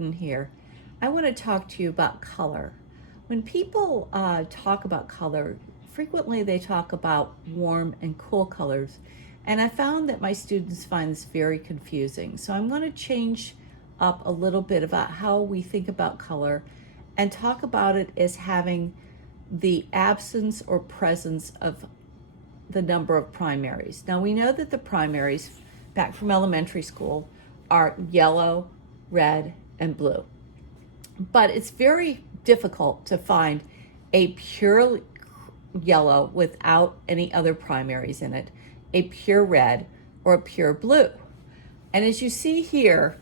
curtain here, I want to talk to you about color. When people talk about color, frequently they talk about warm and cool colors. And I found that my students find this very confusing. So I'm going to change up a little bit about how we think about color and talk about it as having the absence or presence of the number of primaries. Now we know that the primaries, back from elementary school, are yellow, red, and blue. But it's very difficult to find a pure yellow without any other primaries in it, a pure red, or a pure blue. And as you see here,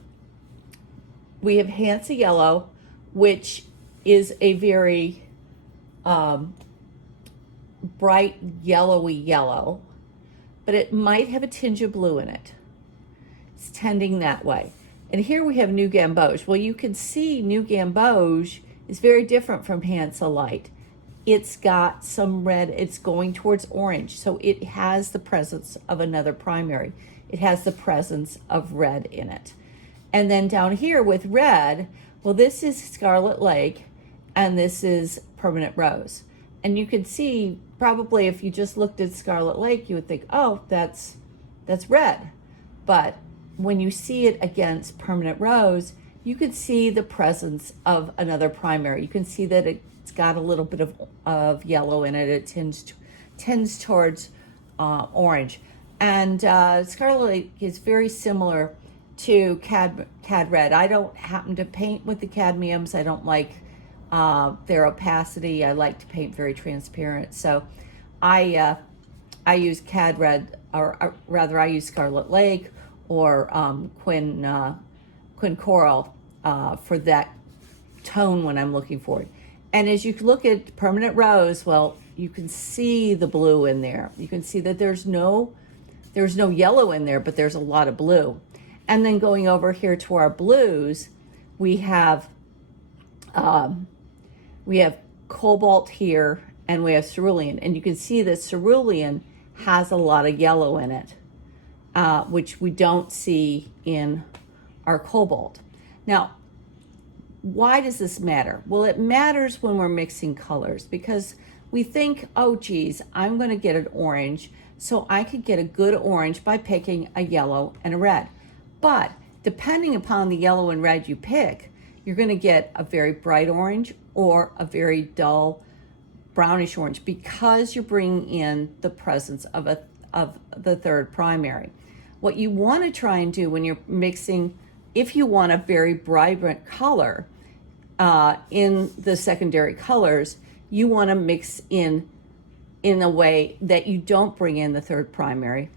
we have Hansa yellow, which is a very bright yellowy yellow, but it might have a tinge of blue in it. It's tending that way. And here we have New Gamboge. Well, you can see New Gamboge is very different from Hansa Light. It's got some red, it's going towards orange, so it has the presence of another primary. It has the presence of red in it. And then down here with red, well, this is Scarlet Lake, and this is Permanent Rose. And you can see, probably if you just looked at Scarlet Lake, you would think, oh, that's red. But when you see it against Permanent Rose, you can see the presence of another primary. You can see that it's got a little bit of yellow in it. It tends towards orange. And Scarlet Lake is very similar to Cad Red. I don't happen to paint with the cadmiums. I don't like their opacity. I like to paint very transparent. So I use Cad Red, or rather I use Scarlet Lake or Quin Coral for that tone when I'm looking for it. And as you look at Permanent Rose, well, you can see the blue in there. You can see that there's no yellow in there, but there's a lot of blue. And then going over here to our blues, we have cobalt here, and we have cerulean. And you can see that cerulean has a lot of yellow in it, which we don't see in our cobalt. Now, why does this matter? Well, it matters when we're mixing colors, because we think, oh geez, I'm going to get an orange, so I could get a good orange by picking a yellow and a red. But depending upon the yellow and red you pick, you're going to get a very bright orange or a very dull brownish orange, because you're bringing in the presence of the third primary. What you want to try and do when you're mixing, if you want a very vibrant color in the secondary colors, you want to mix in a way that you don't bring in the third primary,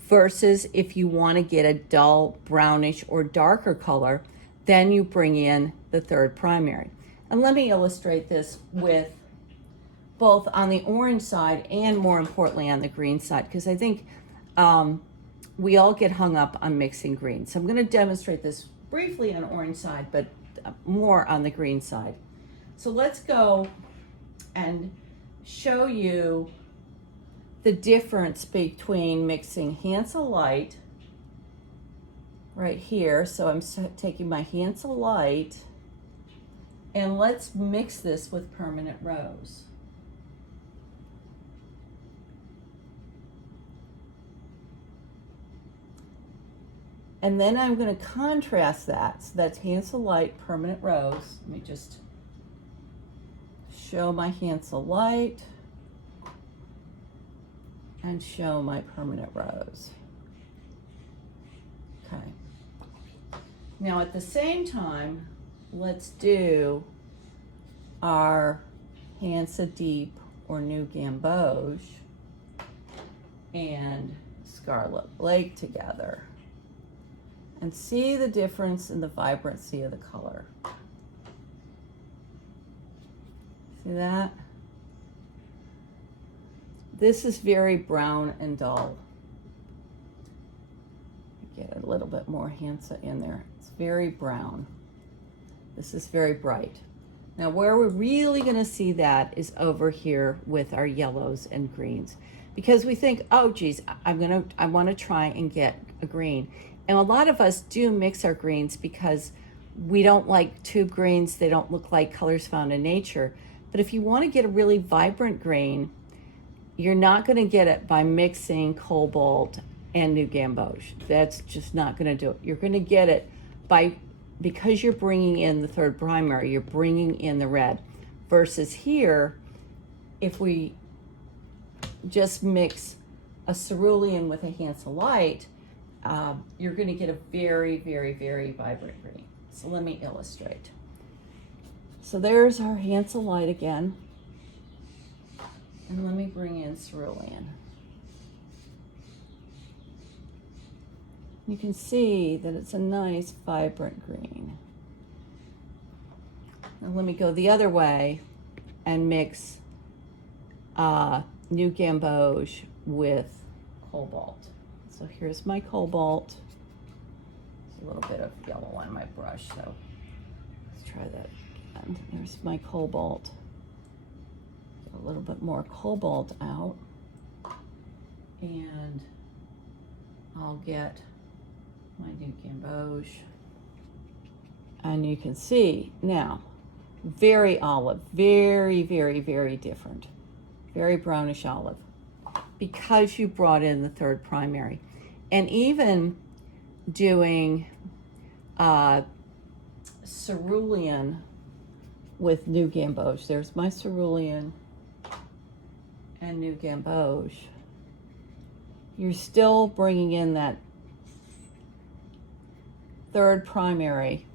versus if you want to get a dull brownish or darker color, then you bring in the third primary. And let me illustrate this with both on the orange side and, more importantly, on the green side, because I think we all get hung up on mixing green. So I'm going to demonstrate this briefly on the orange side, but more on the green side. So let's go and show you the difference between mixing Hansa Light right here. So I'm taking my Hansa Light, and let's mix this with Permanent Rose. And then I'm going to contrast that. So that's Hansa Light, Permanent Rose. Let me just show my Hansa Light and show my Permanent Rose. Okay. Now at the same time, let's do our Hansa Deep or New Gamboge and Scarlet Lake together, and see the difference in the vibrancy of the color. See that? This is very brown and dull. Get a little bit more Hansa in there. It's very brown. This is very bright. Now where we're really gonna see that is over here with our yellows and greens, because we think, oh geez, I wanna try and get a green. And a lot of us do mix our greens because We don't like tube greens. They don't look like colors found in nature. But if you want to get a really vibrant green, you're not going to get it by mixing cobalt and new gamboge. That's just not going to do it. You're going to get it by, because you're bringing in the third primary, you're bringing in the red. Versus here, if we just mix a cerulean with a Hanselite, you're going to get a very, very, very vibrant green. So let me illustrate. So there's our Hanselite again. And let me bring in cerulean. You can see that it's a nice, vibrant green. Now let me go the other way and mix new gamboge with cobalt. So here's my cobalt. There's a little bit of yellow on my brush, so let's try that again. There's my cobalt. Get a little bit more cobalt out, and I'll get my new gamboge. And you can see now, very olive, very, very, very different. Very brownish olive, because you brought in the third primary. And even doing cerulean with new gamboge. There's my cerulean and new gamboge. You're still bringing in that third primary,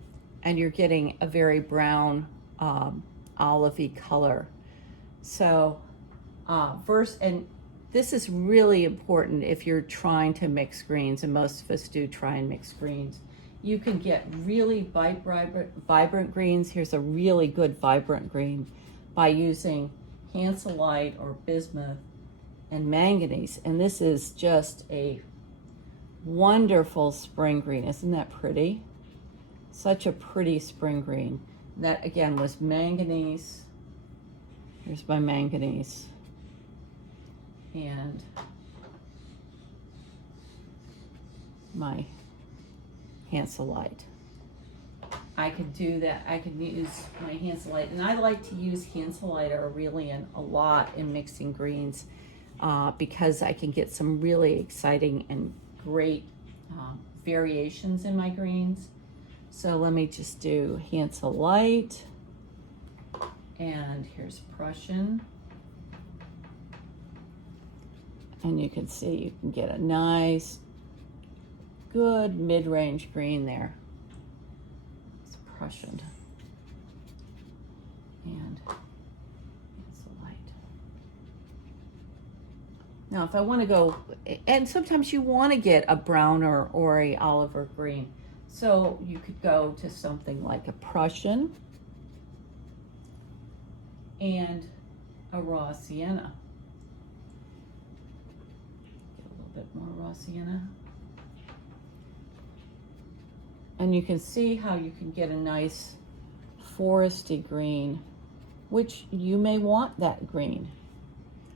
and you're getting a very brown, olivey color. So and this is really important if you're trying to mix greens, and most of us do try and mix greens. You can get really vibrant greens. Here's a really good vibrant green by using Hanselite or bismuth and manganese. And this is just a wonderful spring green. Isn't that pretty? Such a pretty spring green. That again was manganese. Here's my manganese. And my Hanselite. I could do that. I could use my Hanselite, and I like to use Hanselite or Aurelian a lot in mixing greens because I can get some really exciting and great variations in my greens. So let me just do Hanselite, and here's Prussian. And you can see you can get a nice, good mid-range green there. It's Prussian. And it's light. Now if I want to go, and sometimes you want to get a browner or a olive or green. So you could go to something like a Prussian and a raw sienna. Bit more raw sienna, and you can see how you can get a nice foresty green, which you may want that green.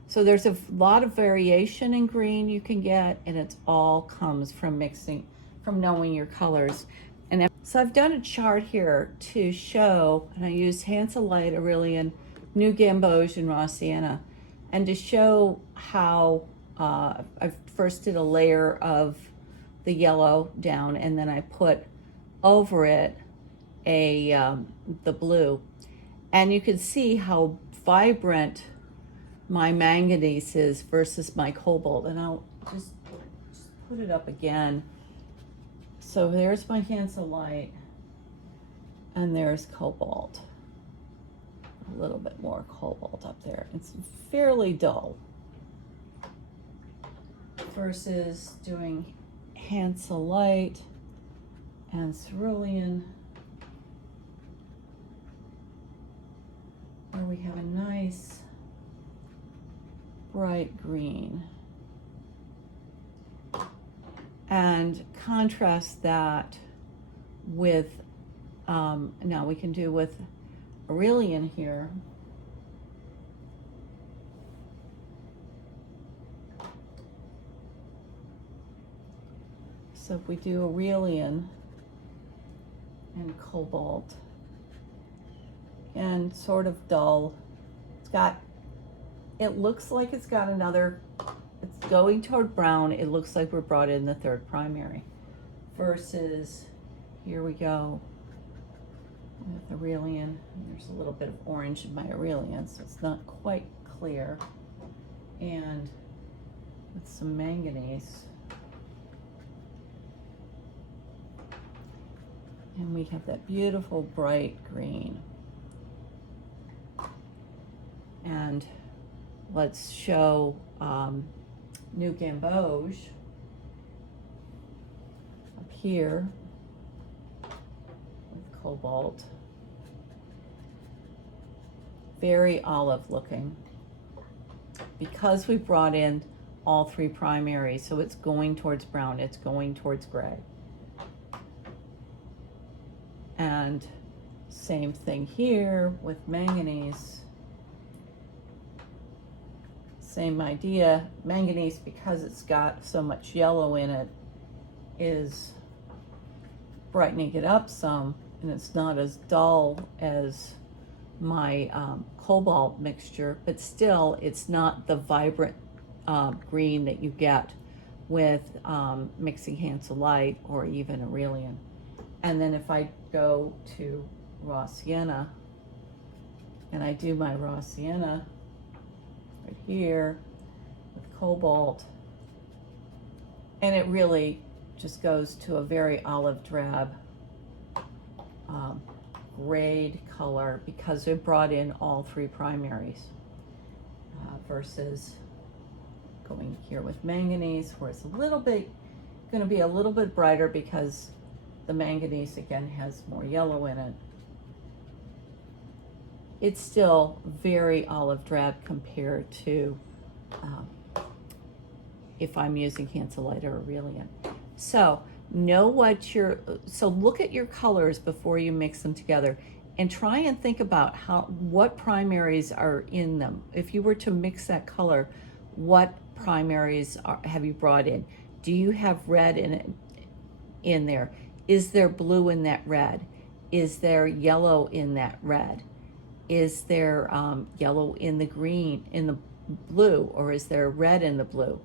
So there's a lot of variation in green you can get, and it all comes from mixing, from knowing your colors. And so I've done a chart here to show, and I used Hanselite, Aurelian, new gamboge, and raw sienna, and to show how I first did a layer of the yellow down, and then I put over it the blue. And you can see how vibrant my manganese is versus my cobalt. And I'll just put it up again. So there's my Hanselite, and there's cobalt. A little bit more cobalt up there. It's fairly dull. Versus doing Hanselite and cerulean, where we have a nice bright green. And contrast that with, now we can do with Aurelian here. So if we do Aurelian and cobalt, and sort of dull. It looks like it's got another, it's going toward brown. It looks like we're brought in the third primary versus, here we go with Aurelian. There's a little bit of orange in my Aurelian, so it's not quite clear. And with some manganese. And we have that beautiful bright green. And let's show New Gamboge up here with cobalt. Very olive looking, because we brought in all three primaries, so it's going towards brown, it's going towards gray. And same thing here with manganese. Same idea. Manganese, because it's got so much yellow in it, is brightening it up some, and it's not as dull as my cobalt mixture, but still it's not the vibrant green that you get with mixing Hansel Light or even Aurelian. And then if I go to raw sienna and I do my raw sienna right here with cobalt, and it really just goes to a very olive drab grayed color, because we brought in all three primaries versus going here with manganese, where it's a little bit going to be a little bit brighter because the manganese again has more yellow in it. It's still very olive drab compared to if I'm using Hansel Light or Aurelian. So look at your colors before you mix them together, and try and think about what primaries are in them. If you were to mix that color, what primaries have you brought in? Do you have red in there? Is there blue in that red? Is there yellow in that red? Is there yellow in the green, in the blue, or is there red in the blue?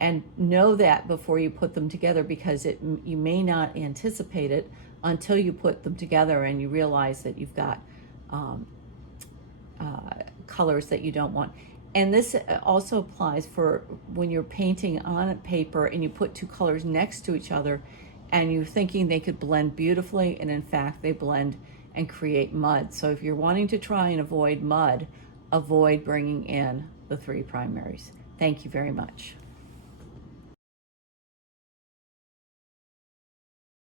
And know that before you put them together, because you may not anticipate it until you put them together and you realize that you've got colors that you don't want. And this also applies for when you're painting on a paper and you put two colors next to each other and you're thinking they could blend beautifully, and in fact they blend and create mud. So if you're wanting to try and avoid mud, avoid bringing in the three primaries. Thank you very much.